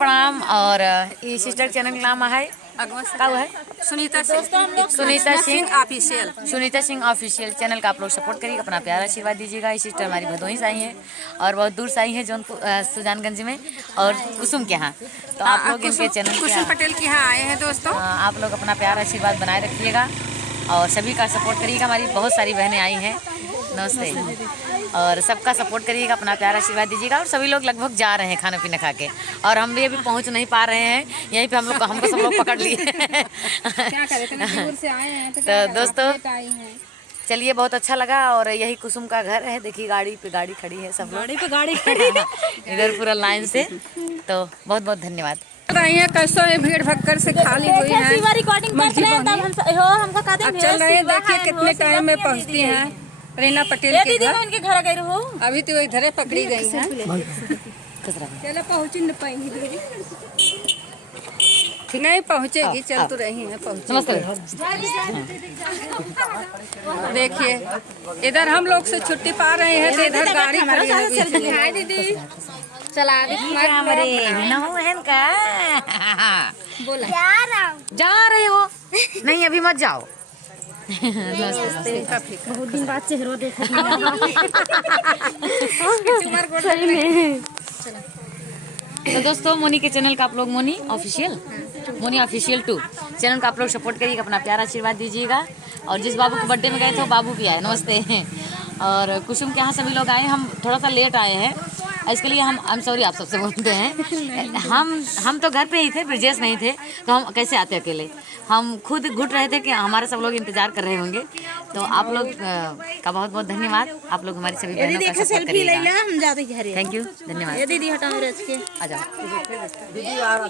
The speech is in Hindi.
प्रणाम। और ये सिस्टर चैनल का नाम है सुनीता सिंह ऑफिशियल चैनल का आप लोग सपोर्ट करिए, अपना प्यार आशीर्वाद दीजिएगा। ये सिस्टर हमारी भदोही से आई हैं और बहुत दूर से आई हैं जौनपुर सुजानगंज में और कुसुम के यहाँ। तो आप लोग इनके चैनल कुसुम पटेल के यहाँ आए हैं दोस्तों। आप लोग अपना प्यार आशीर्वाद बनाए रखिएगा और सभी का सपोर्ट करिएगा। हमारी बहुत सारी बहनें आई हैं, नमस्ते। और सबका सपोर्ट करिएगा, अपना प्यार आशीर्वाद दीजिएगा। और सभी लोग लगभग जा रहे हैं खाना पीना खा के और हम भी अभी पहुंच नहीं पा रहे हैं, यहीं पे हमको सब लोग पकड़ लिए। क्या करें, दूर से आए हैं तो दोस्तों चलिए, बहुत अच्छा लगा। और यही कुसुम का घर है, देखिए गाड़ी पे गाड़ी खड़ी है, सब लोग गाड़ी खड़ी इधर पूरा लाइन से। तो बहुत बहुत धन्यवाद। कैसे भीड़ भक्कर से खाली हुई है। अब चल रहे हैं, देखिए कितने टाइम में पहुँचती हैं रीना पटेल के घर गई हो। अभी तो इधर पकड़ी गई है, चलो पहुँच नहीं पाएंगी, नहीं पहुँचेगी, चल तो रही है देखिए इधर हम लोग से छुट्टी पा रहे हैं तो इधर गाड़ी खड़ी है। दीदी चला बोला जा रहे हो? नहीं अभी मत जाओ। बहुत दिन बाद चेहरा देखा। तो दोस्तों मोनी के चैनल का आप लोग मोनी ऑफिशियल 2 चैनल का आप लोग सपोर्ट करिएगा, अपना प्यार आशीर्वाद दीजिएगा। और जिस बाबू के बर्थडे में गए थे वो बाबू भी आए, नमस्ते। और कुसुम के यहाँ सभी लोग आए, हम थोड़ा सा लेट आए हैं, इसके लिए हम सॉरी आप सबसे बोलते हैं। हम तो घर पे ही थे, ब्रिजेश नहीं थे, तो हम कैसे आते अकेले। हम खुद घुट रहे थे कि हमारे सब लोग इंतजार कर रहे होंगे। तो आप लोग का बहुत बहुत धन्यवाद, आप लोग हमारी सभी बहनों का सपोर्ट करिएगा। थैंक यू, धन्यवाद। दीदी हटा मेरे आ जाओ।